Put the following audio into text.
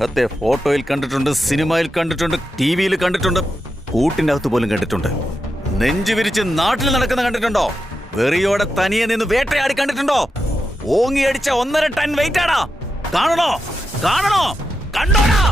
അദ്ദേഹത്തെ ഫോട്ടോയിൽ കണ്ടിട്ടുണ്ട്, സിനിമയിൽ കണ്ടിട്ടുണ്ട്, ടിവിയിൽ കണ്ടിട്ടുണ്ട്, കൂട്ടിന്റെ അകത്ത് പോലും കണ്ടിട്ടുണ്ട്. നെഞ്ചു വിരിച്ച് നാട്ടിൽ നടക്കുന്ന കണ്ടിട്ടുണ്ടോ? വെറിയോടെ തനിയെ നിന്ന് വേട്ടയാടി കണ്ടിട്ടുണ്ടോ? ഓങ്ങിയടിച്ച 1.5 ടൺ വെയിറ്റ് ആടാ. കാണണോ? കാണണോ? കണ്ടോടാ.